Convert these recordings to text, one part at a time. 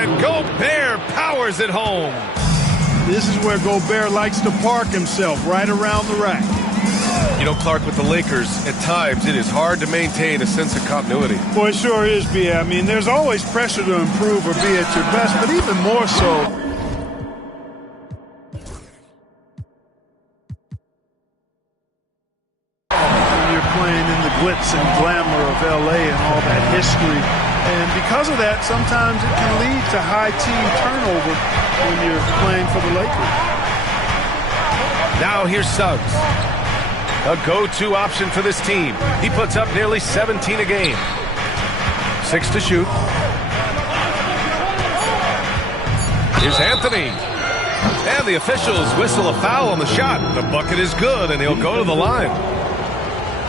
And Gobert powers it home. This is where Gobert likes to park himself, right around the rack. You know, Clark, with the Lakers, at times it is hard to maintain a sense of continuity. Well, it sure is, B.A. I mean, there's always pressure to improve or be at your best, but even more so when you're playing in the glitz and glamour of L.A. and all that history. And because of that, sometimes it can lead to high team turnover when you're playing for the Lakers. Now here's Suggs. A go-to option for this team. He puts up nearly 17 a game. 6 to shoot. Here's Anthony. And the officials whistle a foul on the shot. The bucket is good, and he'll go to the line.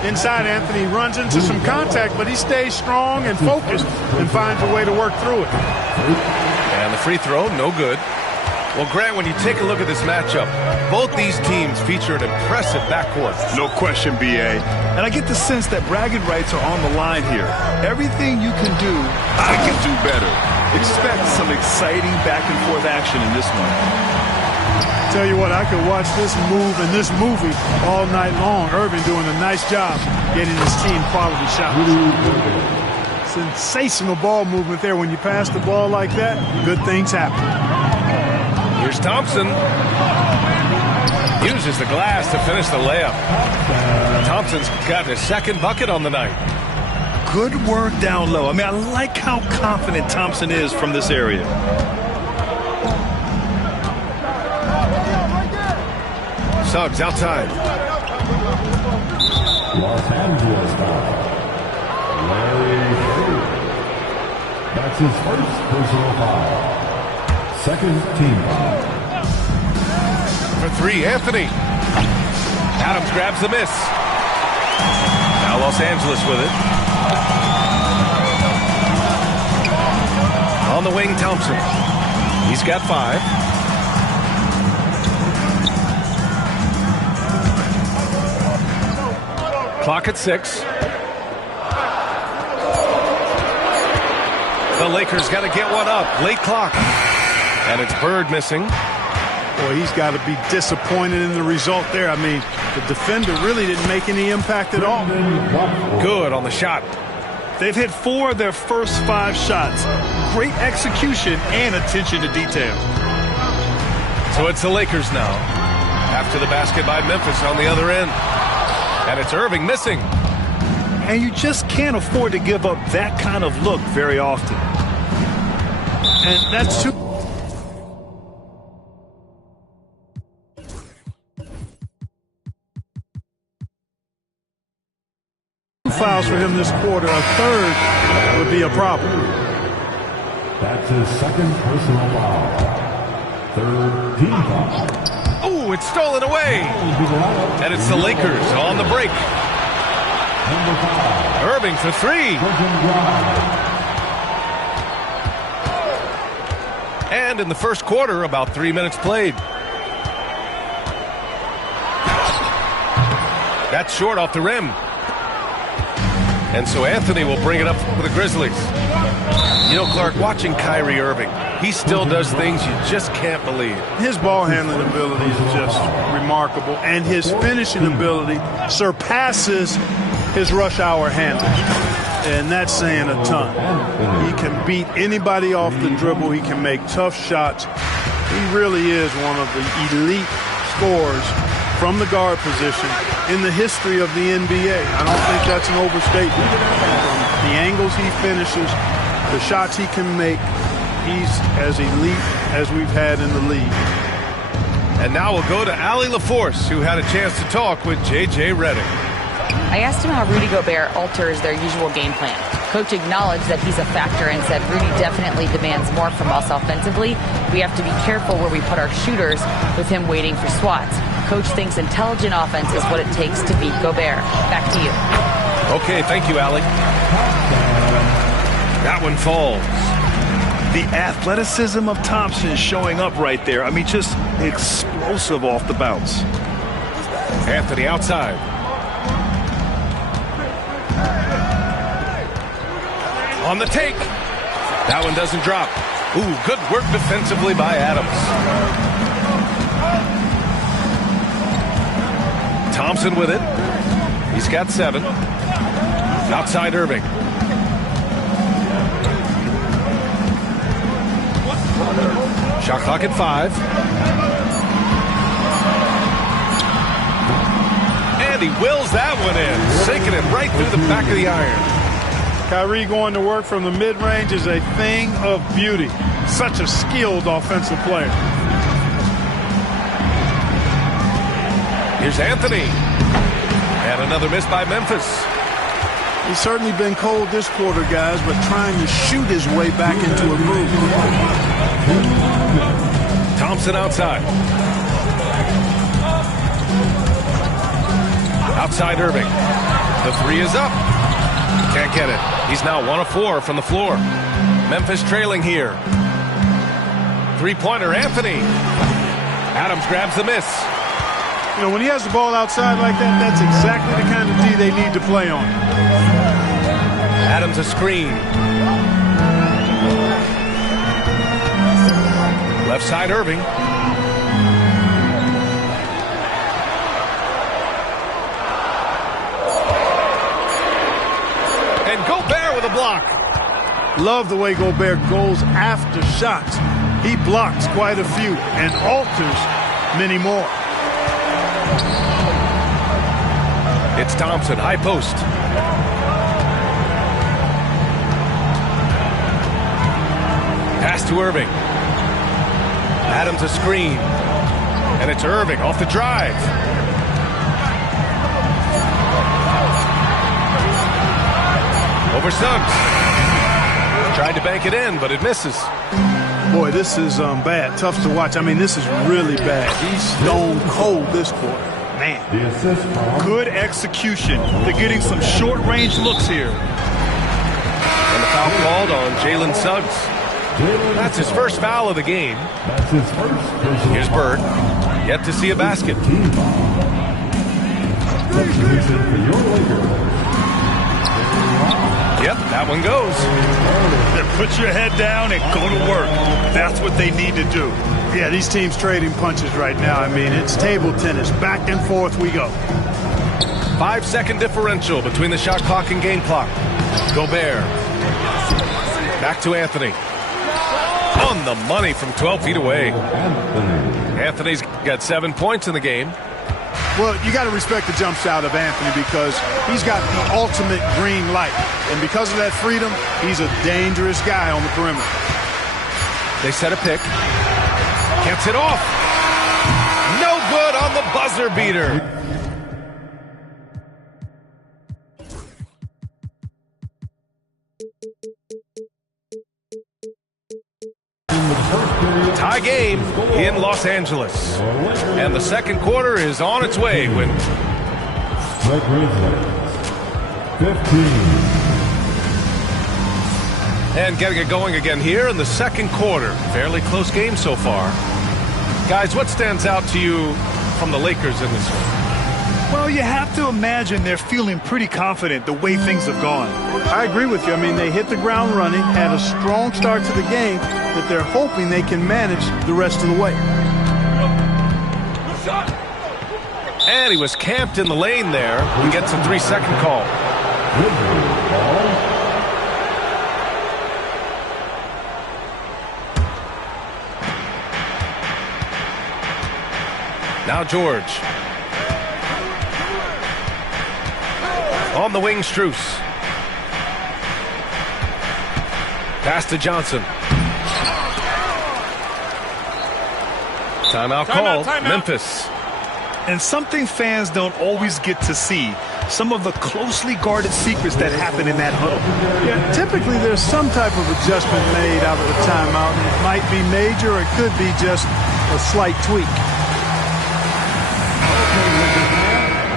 Inside, Anthony runs into some contact, but he stays strong and focused and finds a way to work through it. And the free throw, no good. Well, Grant, when you take a look at this matchup, both these teams feature an impressive backcourt. No question, B.A. And I get the sense that bragging rights are on the line here. Everything you can do, I can do better. Expect some exciting back-and-forth action in this one. Tell you what, I could watch this move and this movie all night long. Irving doing a nice job getting his team quality shots. Sensational ball movement there. When you pass the ball like that, good things happen. Here's Thompson. Uses the glass to finish the layup. Thompson's got his second bucket on the night. Good work down low. I mean, I like how confident Thompson is from this area. Suggs outside. Los Angeles foul. That's his first personal foul. Second team foul. For 3, Anthony. Adams grabs the miss. Now Los Angeles with it. On the wing, Thompson. He's got 5. Clock at 6. The Lakers got to get one up. Late clock. And it's Bird missing. Boy, he's got to be disappointed in the result there. I mean, the defender really didn't make any impact at all. Good on the shot. They've hit 4 of their first 5 shots. Great execution and attention to detail. So it's the Lakers now. After the basket by Memphis on the other end. And it's Irving missing. And you just can't afford to give up that kind of look very often. And that's too... fouls for him this quarter. A third would be a problem. That's his second personal foul. Third team foul. Oh, it's stolen away. And it's the Lakers on the break. Irving for 3. And in the first quarter, about 3 minutes played. That's short off the rim. And so Anthony will bring it up for the Grizzlies. You know, Clark, watching Kyrie Irving, he still does things you just can't believe. His ball handling ability is just remarkable, and his finishing ability surpasses his rush hour handling. And that's saying a ton. He can beat anybody off the dribble. He can make tough shots. He really is one of the elite scorers from the guard position in the history of the NBA. I don't think that's an overstatement. From the angles he finishes, the shots he can make, he's as elite as we've had in the league. And now we'll go to Allie LaForce, who had a chance to talk with J.J. Redick. I asked him how Rudy Gobert alters their usual game plan. Coach acknowledged that he's a factor and said Rudy definitely demands more from us offensively. We have to be careful where we put our shooters with him waiting for swats. Coach thinks intelligent offense is what it takes to beat Gobert. Back to you. Okay, thank you, Allie. That one falls. The athleticism of Thompson showing up right there. I mean, just explosive off the bounce. Anthony outside. On the take. That one doesn't drop. Ooh, good work defensively by Adams. Thompson with it. He's got 7. Outside Irving. Shot clock at 5. And he wills that one in, sinking it right through the back of the iron. Kyrie going to work from the mid-range is a thing of beauty. Such a skilled offensive player. Here's Anthony. And another miss by Memphis. He's certainly been cold this quarter, guys, but trying to shoot his way back into a groove. Thompson outside. Outside Irving. The 3 is up. Can't get it. He's now 1 of 4 from the floor. Memphis trailing here. 3-pointer, Anthony. Adams grabs the miss. You know, when he has the ball outside like that, that's exactly the kind of D they need to play on. Adams a screen. Left side Irving. And Gobert with a block. Love the way Gobert goes after shots. He blocks quite a few and alters many more. It's Thompson, high post. Pass to Irving. Adams a screen. And it's Irving off the drive. Over Suggs. Tried to bank it in, but it misses. Boy, this is bad. Tough to watch. I mean, this is really bad. He's stone cold this quarter. Man. Good execution. They're getting some short-range looks here. And the foul called on Jalen Suggs. That's his first foul of the game. Here's Bird. Yet to see a basket. Yep, that one goes. Put your head down and go to work. That's what they need to do. Yeah, these teams trading punches right now. I mean, it's table tennis. Back and forth we go. 5-second differential between the shot clock and game clock. Gobert. Back to Anthony. On the money from 12 feet away. Anthony's got 7 points in the game. Well, you got to respect the jump shot of Anthony because he's got the ultimate green light. And because of that freedom, he's a dangerous guy on the perimeter. They set a pick. Gets it off. No good on the buzzer beater. Tie game in Los Angeles. And the second quarter is on its way when The Grizzlies, 15. And getting it going again here in the second quarter. Fairly close game so far. Guys, what stands out to you from the Lakers in this one? Well, you have to imagine they're feeling pretty confident the way things have gone. I agree with you. I mean, they hit the ground running, had a strong start to the game that they're hoping they can manage the rest of the way. And he was camped in the lane there. He gets a 3-second call. Now George. On the wing, Strus. Pass to Johnson. Timeout called. Memphis. And something fans don't always get to see, some of the closely guarded secrets that happen in that huddle. Yeah, typically there's some type of adjustment made out of the timeout. It might be major or it could be just a slight tweak.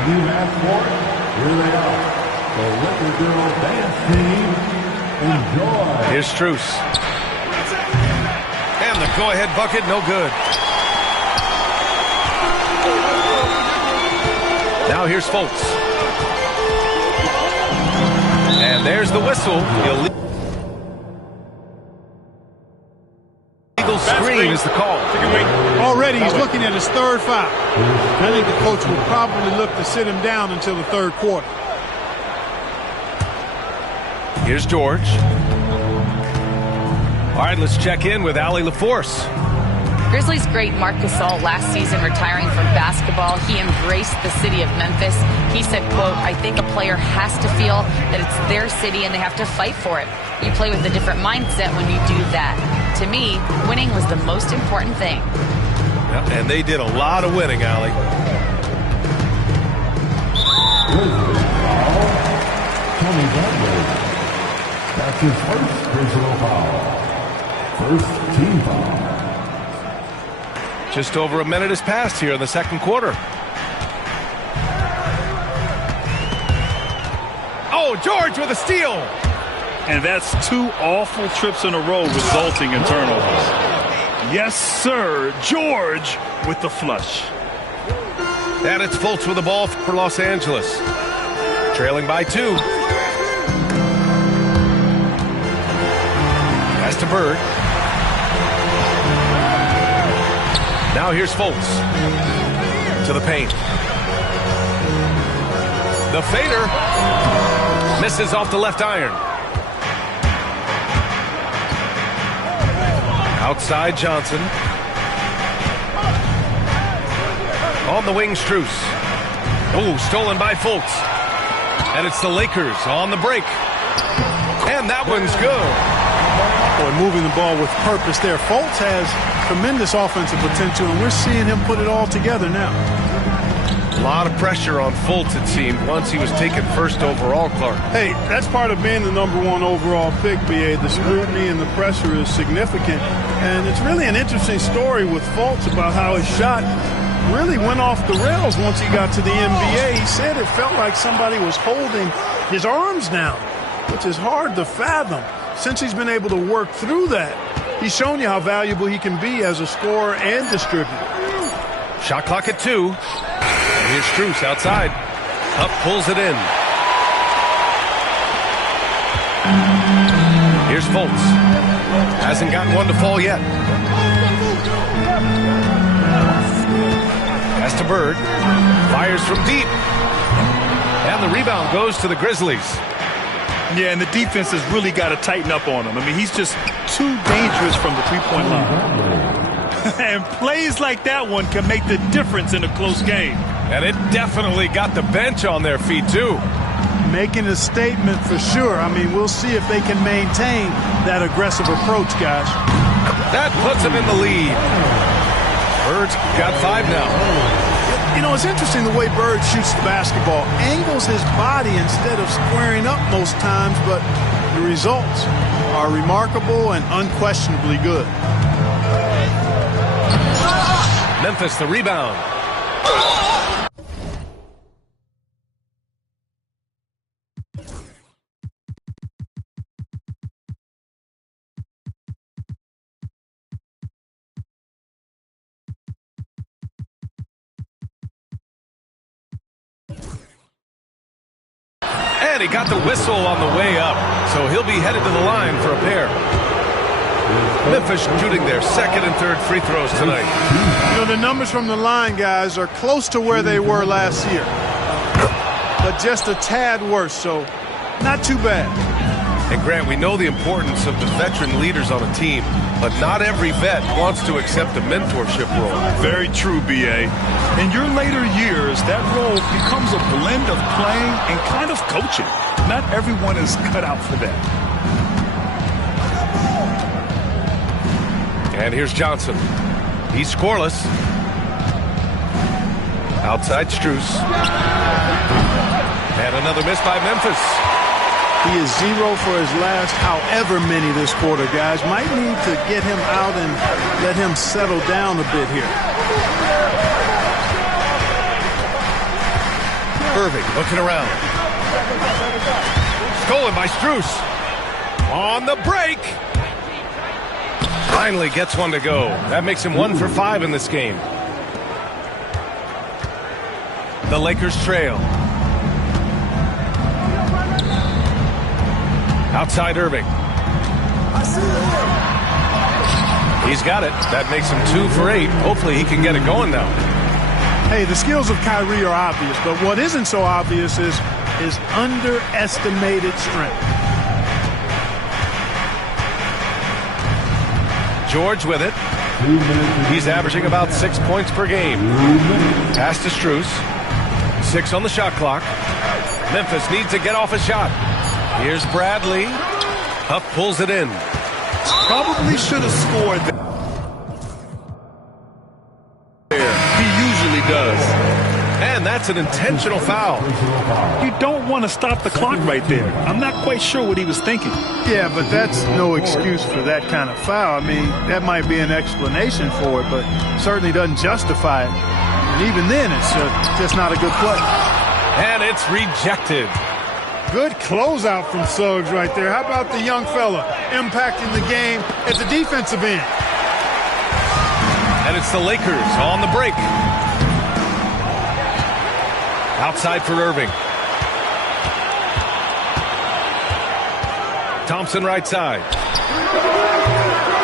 You asked for it. Here they are. The Laker Girl Dance Team. Enjoy. Here's Strus. And the go-ahead bucket, no good. Now here's Fultz. And there's the whistle. He'll illegal screen is the call. Already he's looking at his third foul. I think the coach will probably look to sit him down until the third quarter. Here's George. All right, let's check in with Allie LaForce. Grizzlies great Marc Gasol last season retiring from basketball. He embraced the city of Memphis. He said, quote, I think a player has to feel that it's their city and they have to fight for it. You play with a different mindset when you do that. To me, winning was the most important thing. Yeah, and they did a lot of winning, Allie. Tony Bradley. That's his first personal foul. First team foul. Just over a minute has passed here in the second quarter. Oh, George with a steal. And that's 2 awful trips in a row resulting in turnovers. Yes, sir. George with the flush. And it's Fultz with the ball for Los Angeles. Trailing by 2. Pass to Bird. Now here's Fultz. To the paint. The fader. Misses off the left iron. Outside Johnson. On the wing, Strus. Oh, stolen by Fultz. And it's the Lakers on the break. And that one's good. Boy, moving the ball with purpose there. Fultz has tremendous offensive potential, and we're seeing him put it all together now. A lot of pressure on Fultz, it seemed, once he was taken first overall, Clark. Hey, that's part of being the #1 overall pick, BA. The scrutiny and the pressure is significant. And it's really an interesting story with Fultz about how his shot really went off the rails once he got to the NBA. He said it felt like somebody was holding his arms down, which is hard to fathom. Since he's been able to work through that, he's shown you how valuable he can be as a scorer and distributor. Shot clock at 2. And here's Strus outside. Up, pulls it in. Here's Fultz. Hasn't gotten one to fall yet. Pass to Bird. Fires from deep. And the rebound goes to the Grizzlies. Yeah, and the defense has really got to tighten up on him. I mean, he's just too dangerous from the three-point line. And plays like that one can make the difference in a close game. And it definitely got the bench on their feet, too. Making a statement for sure. I mean, we'll see if they can maintain that aggressive approach, guys. That puts them in the lead. Bird's got 5 now. You know, it's interesting the way Bird shoots the basketball. Angles his body instead of squaring up most times, but the results are remarkable and unquestionably good. Memphis, the rebound. And he got the whistle on the way up, so he'll be headed to the line for a pair. Memphis shooting their second and third free throws tonight. You know, the numbers from the line, guys, are close to where they were last year, but just a tad worse, so not too bad. And Grant, we know the importance of the veteran leaders on a team, but not every vet wants to accept a mentorship role. Very true, B.A. In your later years, that role becomes a blend of playing and kind of coaching. Not everyone is cut out for that. And here's Johnson. He's scoreless. Outside Strus. And another miss by Memphis. He is 0 for his last however many this quarter, guys. Might need to get him out and let him settle down a bit here. Irving looking around. Stolen by Strus. On the break. Finally gets one to go. That makes him 1 for 5 in this game. The Lakers trail. Outside Irving. He's got it. That makes him 2 for 8. Hopefully he can get it going now. Hey, the skills of Kyrie are obvious, but what isn't so obvious is his underestimated strength. George with it. He's averaging about 6 points per game. Pass to Strus. 6 on the shot clock. Memphis needs to get off a shot. Here's Bradley. Huff pulls it in. Probably should have scored there. He usually does. And that's an intentional foul. You don't want to stop the clock right there. I'm not quite sure what he was thinking. Yeah, but that's no excuse for that kind of foul. I mean, that might be an explanation for it, but certainly doesn't justify it. And even then, it's just not a good play. And it's rejected. Good closeout from Suggs right there. How about the young fella impacting the game at the defensive end? And it's the Lakers on the break. Outside for Irving. Thompson right side.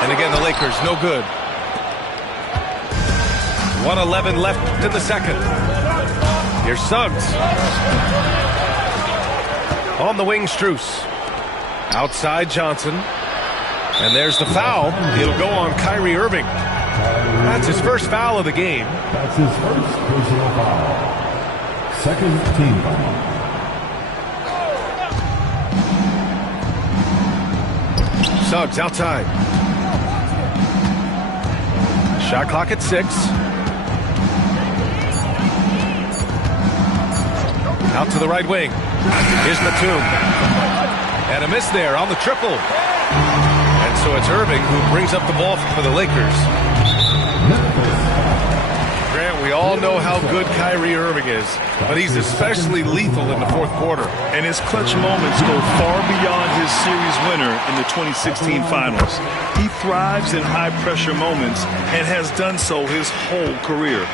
And again, the Lakers no good. 1:11 left in the second. Here's Suggs. On the wing, Strus. Outside, Johnson. And there's the foul. It'll go on Kyrie Irving. That's his first foul of the game. That's his first personal foul. Second team foul. Suggs outside. Shot clock at 6. Out to the right wing. Here's Batum. And a miss there on the triple. And so it's Irving who brings up the ball for the Lakers. Grant, we all know how good Kyrie Irving is, but he's especially lethal in the fourth quarter. And his clutch moments go far beyond his series winner in the 2016 finals. He thrives in high-pressure moments and has done so his whole career.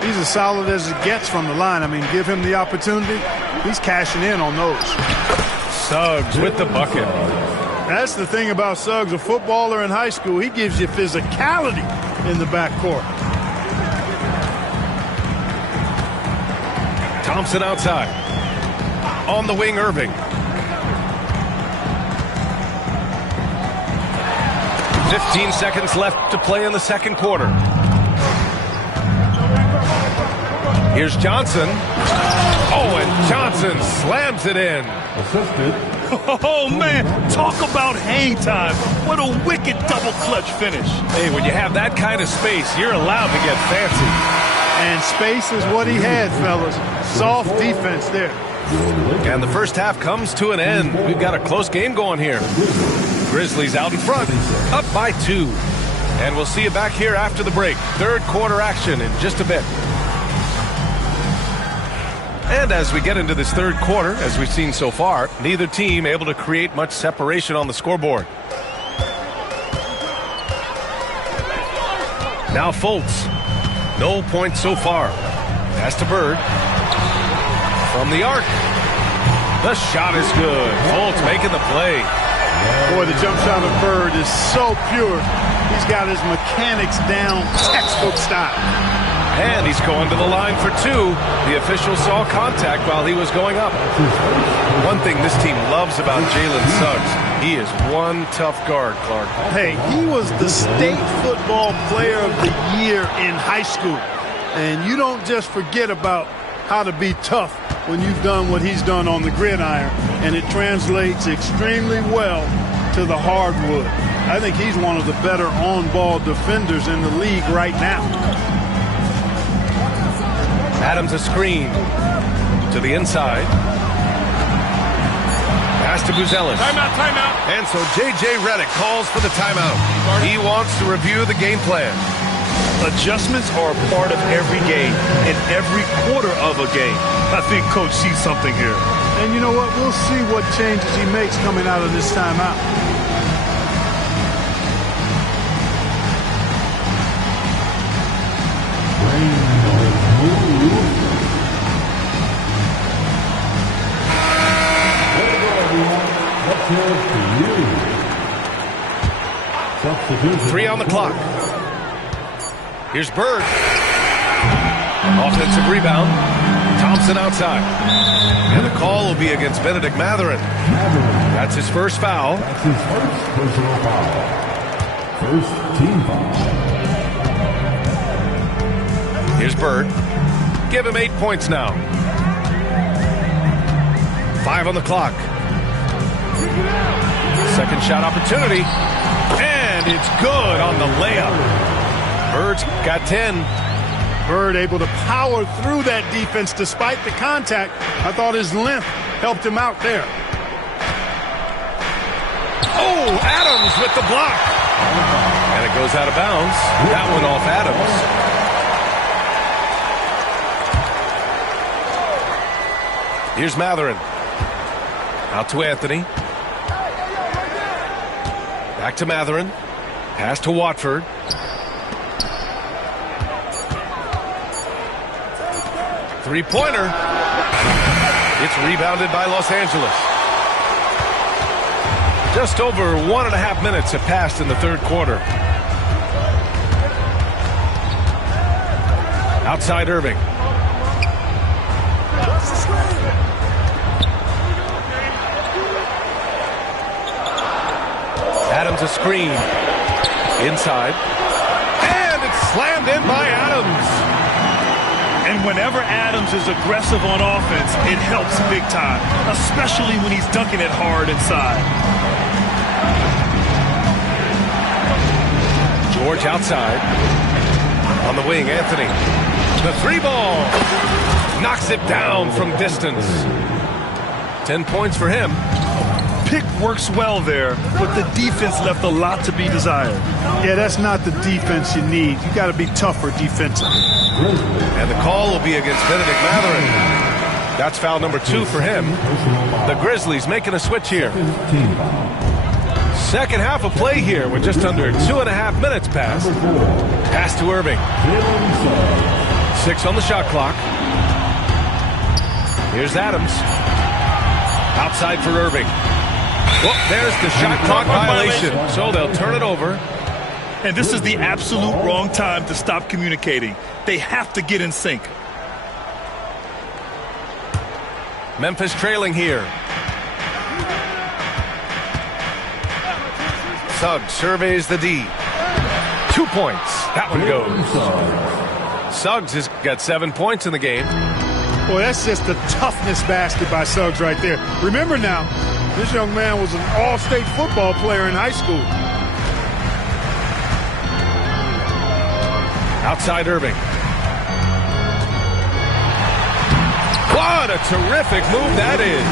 He's as solid as it gets from the line. I mean, give him the opportunity. He's cashing in on those. Suggs with the bucket. That's the thing about Suggs, a footballer in high school. He gives you physicality in the backcourt. Thompson outside. On the wing, Irving. 15 seconds left to play in the second quarter. Here's Johnson. Oh, and Johnson slams it in. Assisted. Oh, man, talk about hang time. What a wicked double clutch finish. Hey, when you have that kind of space, you're allowed to get fancy. And space is what he had, fellas. Soft defense there. And the first half comes to an end. We've got a close game going here. Grizzlies out in front, up by 2. And we'll see you back here after the break. Third quarter action in just a bit. And as we get into this third quarter, as we've seen so far, neither team able to create much separation on the scoreboard. Now Fultz. No points so far. Pass to Bird. From the arc. The shot is good. Fultz making the play. Boy, the jump shot of Bird is so pure. He's got his mechanics down, textbook style. And he's going to the line for 2. The official saw contact while he was going up. One thing this team loves about Jalen Suggs, he is one tough guard, Clark. Hey, he was the state football player of the year in high school. And you don't just forget about how to be tough when you've done what he's done on the gridiron. And it translates extremely well to the hardwood. I think he's one of the better on-ball defenders in the league right now. Adams a screen to the inside. Pass to Buzelis. Timeout. And so J.J. Redick calls for the timeout. He wants to review the game plan. Adjustments are a part of every game and every quarter of a game. I think Coach sees something here. And you know what? We'll see what changes he makes coming out of this timeout. substitution. 3 on the clock. Here's Bird. Offensive rebound. Thompson outside. And the call will be against Benedict Matherin. That's his first foul. That's his first personal foul. First team foul. Here's Bird. Give him 8 points now. 5 on the clock. Second shot opportunity. And it's good on the layup. Bird's got 10. Bird able to power through that defense despite the contact. I thought his length helped him out there. Oh, Adams with the block. And it goes out of bounds. That one off Adams. Here's Matherin. Out to Anthony. Back to Matherin. Pass to Watford. Three-pointer. It's rebounded by Los Angeles. Just over 1.5 minutes have passed in the third quarter. Outside Irving. Adams a screen. Inside. And it's slammed in by Adams. And whenever Adams is aggressive on offense, it helps big time, especially when he's dunking it hard inside. George outside. On the wing, Anthony. The three ball. Knocks it down from distance. 10 points for him. Pick works well there, but the defense left a lot to be desired. Yeah, that's not the defense you need. You got to be tougher defensive. And the call will be against Benedict Matherin. That's foul number 2 for him. The Grizzlies making a switch here. Second half of play here with just under 2.5 minutes passed. Pass to Irving. 6 on the shot clock. Here's Adams. Outside for Irving. Well, there's the shot clock violation. So they'll turn it over. And this is the absolute wrong time to stop communicating. They have to get in sync. Memphis trailing here. Suggs surveys the D. 2 points. That one goes. Suggs has got 7 points in the game. Boy, that's just a toughness basket by Suggs right there. Remember now, this young man was an all-state football player in high school. Outside Irving. What a terrific move that is.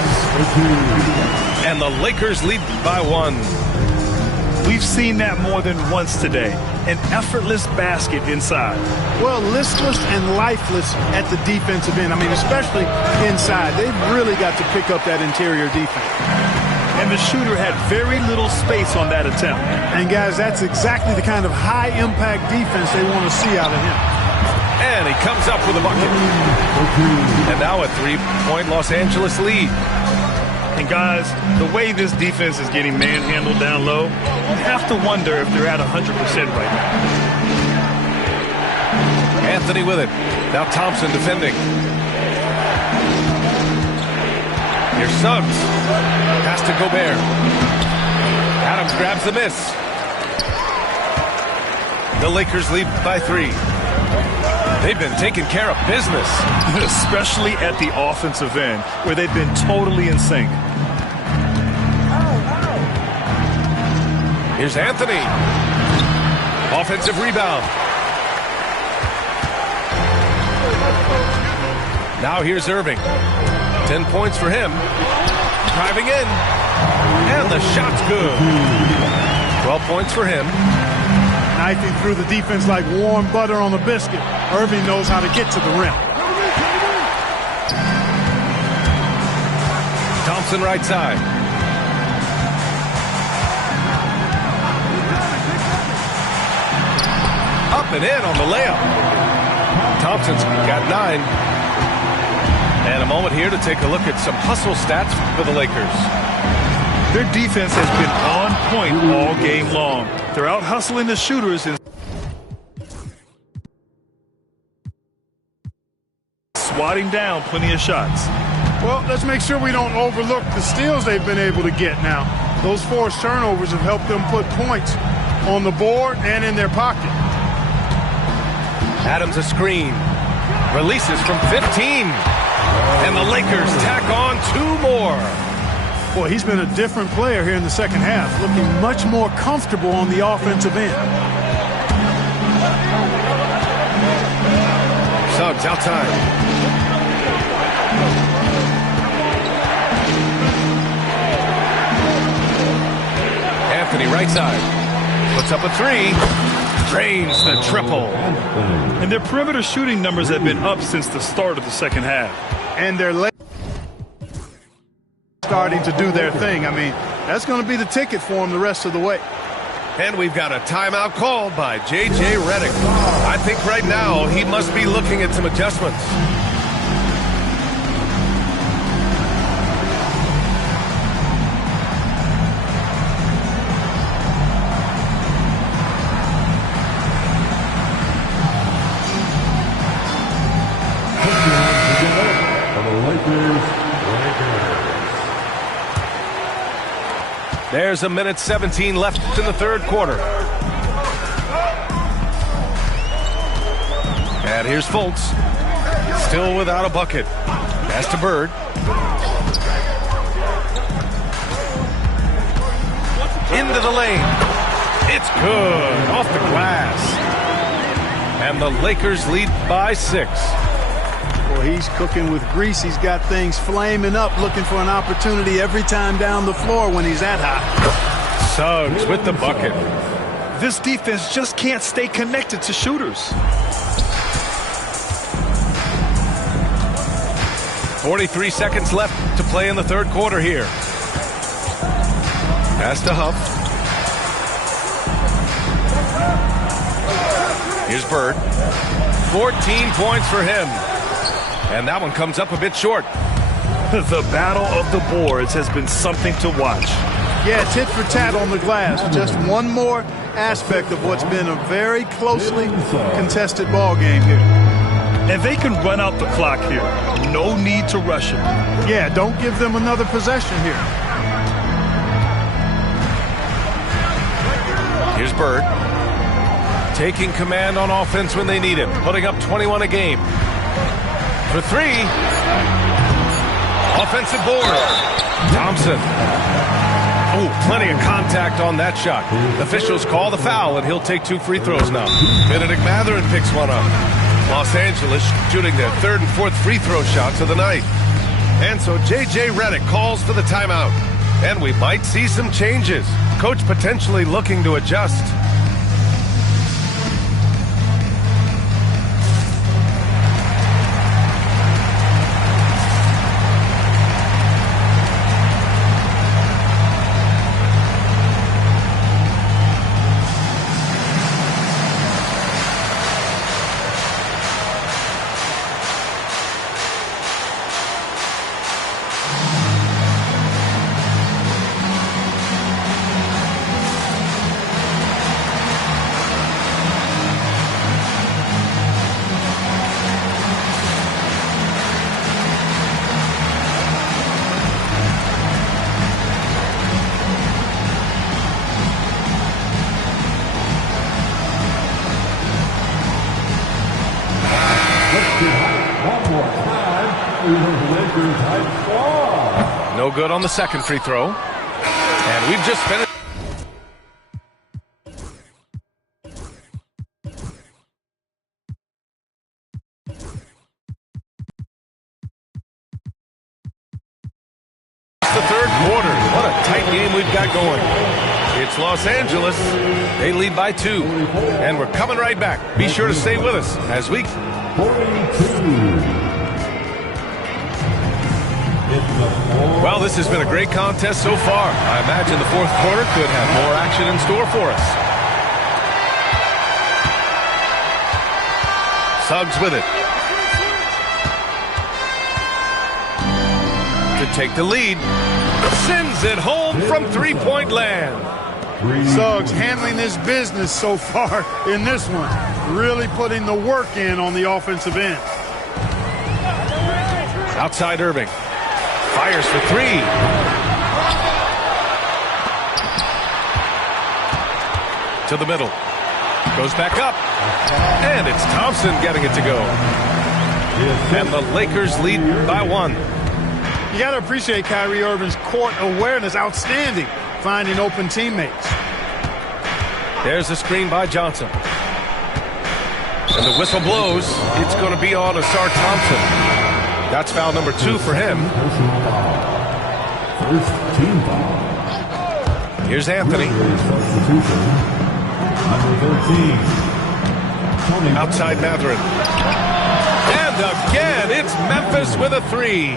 And the Lakers lead by 1. We've seen that more than once today. An effortless basket inside. Well, listless and lifeless at the defensive end. I mean, especially inside. They've really got to pick up that interior defense. And the shooter had very little space on that attempt. And, guys, that's exactly the kind of high-impact defense they want to see out of him. And he comes up with a bucket. And now a 3-point Los Angeles lead. And, guys, the way this defense is getting manhandled down low, you have to wonder if they're at 100% right now. Anthony with it. Now Thompson defending. Here's Suggs. Pass to Gobert. Adams grabs the miss. The Lakers lead by 3. They've been taking care of business. Especially at the offensive end, where they've been totally in sync. Here's Anthony. Offensive rebound. Now here's Irving. 10 points for him. Driving in. And the shot's good. 12 points for him. Knifing through the defense like warm butter on a biscuit. Irving knows how to get to the rim. Thompson right side. Up and in on the layup. Thompson's got 9. And a moment here to take a look at some hustle stats for the Lakers. Their defense has been on point all game long. They're out hustling the shooters and swatting down plenty of shots. Well, let's make sure we don't overlook the steals they've been able to get now. Those forced turnovers have helped them put points on the board and in their pocket. Adams a screen. Releases from 15. And the Lakers tack on 2 more. Boy, he's been a different player here in the second half, looking much more comfortable on the offensive end. Suggs outside. Anthony right side. Puts up a 3. Drains the triple. And their perimeter shooting numbers have been up since the start of the second half. And they're starting to do their thing. I mean, that's going to be the ticket for them the rest of the way. And we've got a timeout called by J.J. Redick. I think right now he must be looking at some adjustments. There's a minute 17 left in the third quarter. And here's Fultz. Still without a bucket. Pass to Bird. Into the lane. It's good. Off the glass. And the Lakers lead by 6. Well, he's cooking with grease. He's got things flaming up, looking for an opportunity every time down the floor when he's that hot. Suggs with the bucket. This defense just can't stay connected to shooters. 43 seconds left to play in the third quarter here. Pass to Huff. Here's Bird. 14 points for him. And that one comes up a bit short. The battle of the boards has been something to watch. Yeah, tit for tat on the glass. Just one more aspect of what's been a very closely contested ball game here. And they can run out the clock here. No need to rush it. Yeah, don't give them another possession here. Here's Bird. Taking command on offense when they need him. Putting up 21 a game. For 3. Offensive board. Thompson. Oh, plenty of contact on that shot. Officials call the foul, and he'll take 2 free throws now. Benedict Mathurin picks one up. Los Angeles shooting their 3rd and 4th free throw shots of the night. And so J.J. Redick calls for the timeout. And we might see some changes. Coach potentially looking to adjust. No good on the second free throw. And we've just finished. The third quarter. What a tight game we've got going. It's Los Angeles. They lead by 2. And we're coming right back. Be sure to stay with us as we... 42. Well, this has been a great contest so far. I imagine the fourth quarter could have more action in store for us. Suggs with it. To take the lead. Sends it home from three-point land. Suggs handling his business so far in this one. Really putting the work in on the offensive end. Outside Irving. Fires for three. To the middle. Goes back up. And it's Thompson getting it to go. And the Lakers lead by one. You got to appreciate Kyrie Irving's court awareness. Outstanding. Finding open teammates. There's a screen by Johnson. And the whistle blows. It's going to be on Asar Thompson. That's foul number 2 for him. First team foul. Here's Anthony. Number 13. Outside Matherin. And again, it's Memphis with a 3.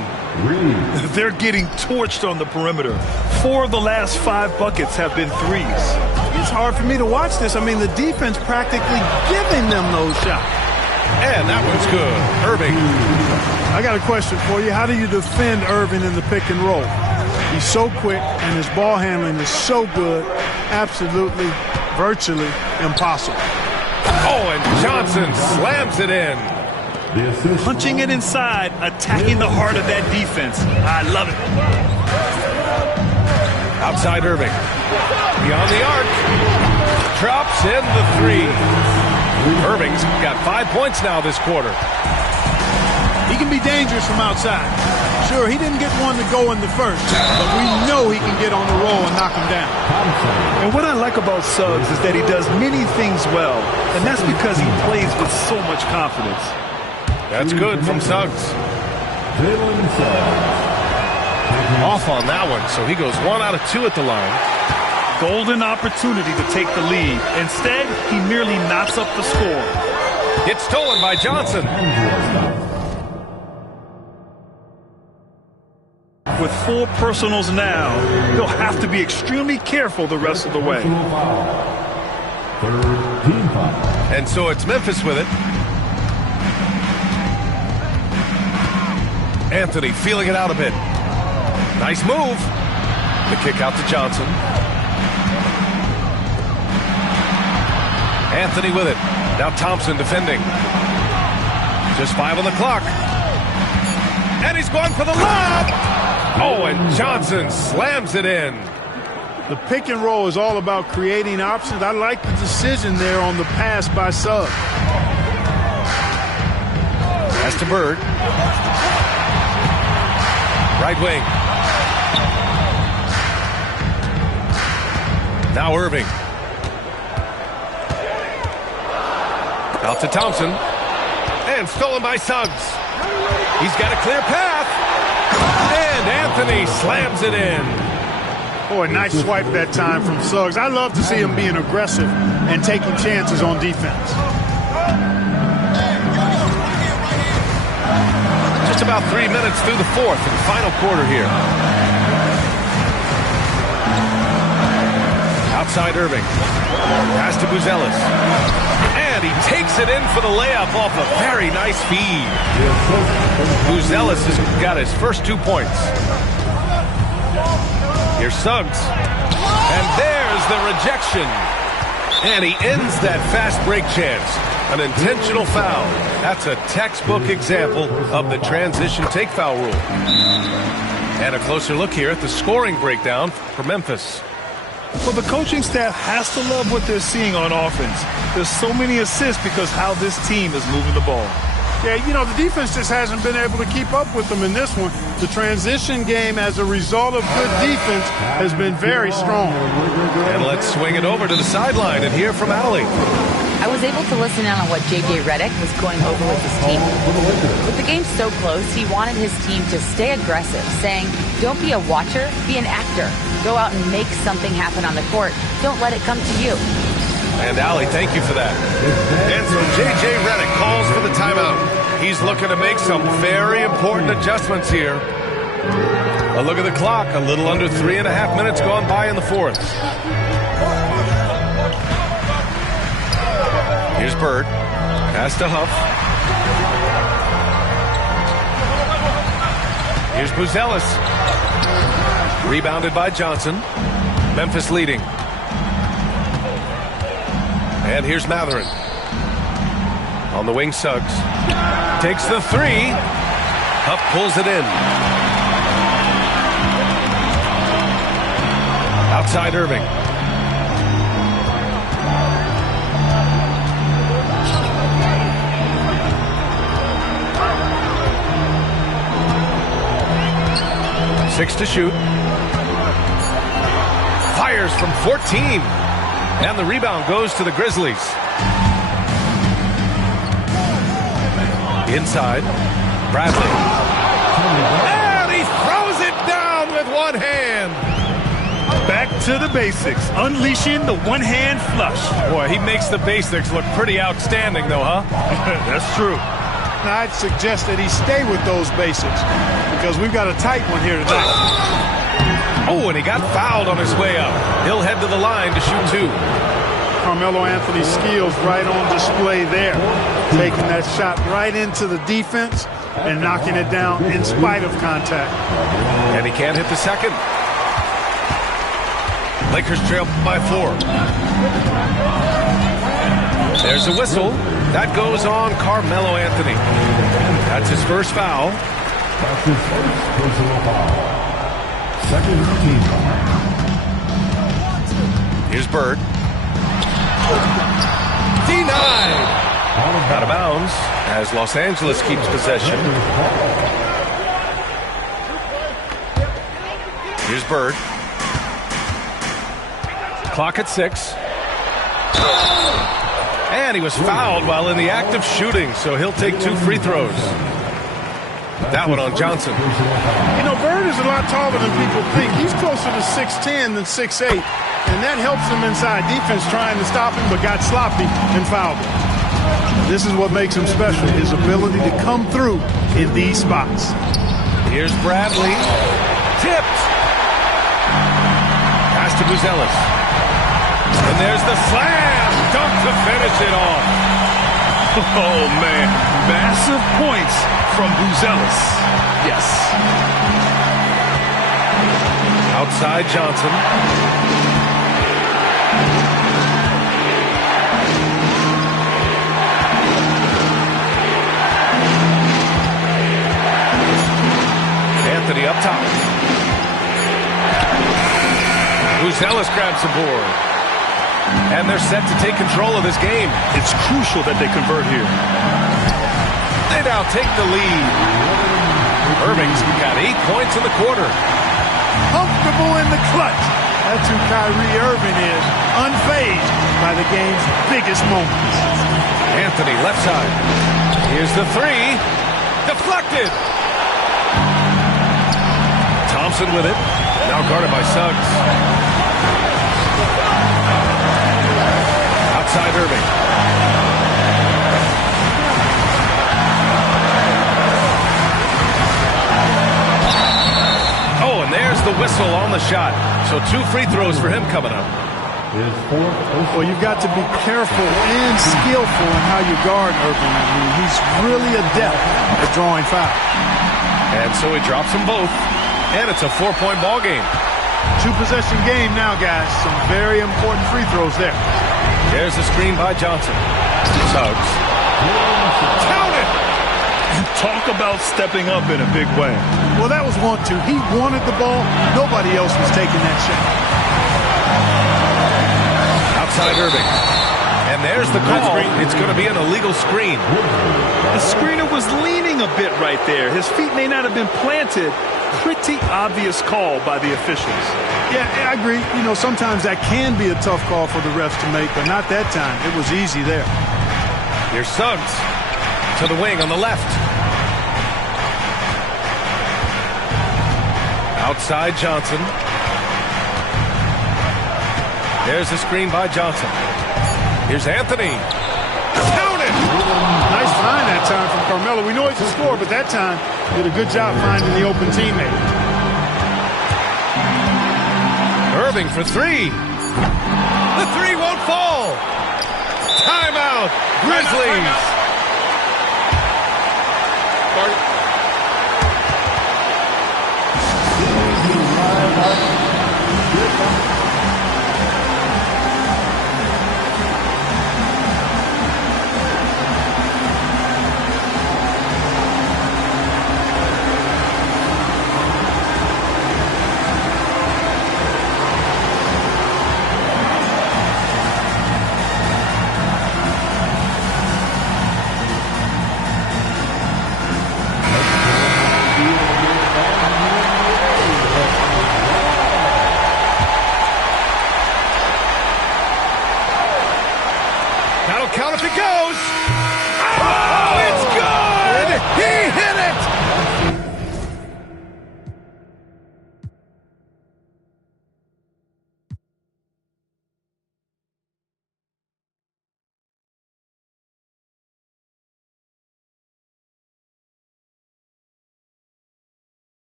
They're getting torched on the perimeter. 4 of the last 5 buckets have been threes. It's hard for me to watch this. I mean, the defense practically giving them those shots. And that one's good. Irving. I got a question for you. How do you defend Irving in the pick and roll? He's so quick, and his ball handling is so good. Absolutely, virtually impossible. Oh, and Johnson slams it in. Punching it inside, attacking the heart of that defense. I love it. Outside Irving. Beyond the arc. Drops in the 3. Irving's got 5 points now this quarter. He can be dangerous from outside. Sure, he didn't get one to go in the first, but we know he can get on the roll and knock him down. And what I like about Suggs is that he does many things well, and that's because he plays with so much confidence. That's good from Suggs. Off on that one, so he goes 1 out of 2 at the line. Golden opportunity to take the lead. Instead, he merely knocks up the score. It's stolen by Johnson. With 4 personals now, he'll have to be extremely careful the rest of the way. And so it's Memphis with it. Anthony feeling it out a bit. Nice move. The kick out to Johnson. Anthony with it. Now Thompson defending. Just 5 on the clock. And he's going for the lob. Oh, and Johnson slams it in. The pick and roll is all about creating options. I like the decision there on the pass by Suggs. Pass to Bird. Right wing. Now Irving. Out to Thompson. And stolen by Suggs. He's got a clear path. And Anthony slams it in. Boy, nice swipe that time from Suggs. I love to see him being aggressive and taking chances on defense. Just about 3 minutes through the 4th and final quarter here. Outside Irving. Pass to Buzelis. And he takes it in for the layup off a very nice feed. Buzelis has got his first 2 points. Here's Suggs. And there's the rejection. And he ends that fast break chance. An intentional foul. That's a textbook example of the transition take foul rule. And a closer look here at the scoring breakdown for Memphis. Well, the coaching staff has to love what they're seeing on offense. There's so many assists because how this team is moving the ball. Yeah, you know, the defense just hasn't been able to keep up with them in this one. The transition game, as a result of good defense, has been very strong. And let's swing it over to the sideline and hear from Allie. I was able to listen in on what J.J. Redick was going over with his team. With the game so close, he wanted his team to stay aggressive, saying, don't be a watcher, be an actor. Go out and make something happen on the court. Don't let it come to you. And Allie, thank you for that. And so J.J. Redick calls for the timeout. He's looking to make some very important adjustments here. A look at the clock, a little under 3.5 minutes gone by in the 4th. Here's Bird. Pass to Huff. Here's Buzelis. Rebounded by Johnson. Memphis leading. And here's Matherin. On the wing, Suggs. Takes the three. Huff pulls it in. Outside Irving. Six to shoot. Fires from 14. And the rebound goes to the Grizzlies. Inside. Bradley. And he throws it down with one hand. Back to the basics. Unleashing the one-hand flush. Boy, he makes the basics look pretty outstanding, though, huh? That's true. Now, I'd suggest that he stay with those basics because we've got a tight one here tonight. Oh, and he got fouled on his way up. He'll head to the line to shoot two. Carmelo Anthony's skills right on display there. Taking that shot right into the defense and knocking it down in spite of contact. And he can't hit the second. Lakers trail by 4. There's a whistle. That goes on Carmelo Anthony. That's his first foul. That's his first personal foul. Second team foul. Here's Bird. Denied. Out of bounds as Los Angeles keeps possession. Here's Bird. Clock at 6. And he was fouled while in the act of shooting, so he'll take 2 free throws. That one on Johnson. You know, Bird is a lot taller than people think. He's closer to 6'10 than 6'8, and that helps him inside defense trying to stop him, but got sloppy and fouled him. This is what makes him special, his ability to come through in these spots. Here's Bradley. Tipped. Pass to Buzelis. And there's the slam. Dunk to finish it off. Oh, man. Massive points from Buzelis. Yes. Outside Johnson. Anthony up top. Buzelis grabs the board. And they're set to take control of this game. It's crucial that they convert here. They now take the lead. Irving's got 8 points in the quarter. Comfortable in the clutch. That's who Kyrie Irving is, unfazed by the game's biggest moments. Anthony left side. Here's the three. Deflected. Thompson with it. Now guarded by Suggs. Outside Irving. Oh, and there's the whistle on the shot. So 2 free throws for him coming up. Well, you've got to be careful and skillful in how you guard Irving. I mean, he's really adept at drawing fouls. And so he drops them both. And it's a 4-point ball game. 2-possession game now, guys. Some very important free throws there. There's the screen by Johnson. Suggs. Counted! Talk about stepping up in a big way. Well, that was 1-2. He wanted the ball. Nobody else was taking that shot. Outside Irving. And there's the call. It's going to be an illegal screen. The screener was leaning a bit right there. His feet may not have been planted. Pretty obvious call by the officials. Yeah, I agree. You know, sometimes that can be a tough call for the refs to make, but not that time. It was easy there. Here's Suggs to the wing on the left. Outside Johnson. There's the screen by Johnson. Here's Anthony. Counted! Nice find that time from Carmelo. We know he's a scorer, but that time did a good job finding the open teammate. Irving for 3. The 3 won't fall. Timeout. Grizzlies. That'll count if it goes. Oh, it's good! He hit it!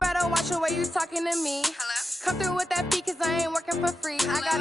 Better watch the way you talking to me. Hello? Come through with that fee, cause I ain't working for free. I got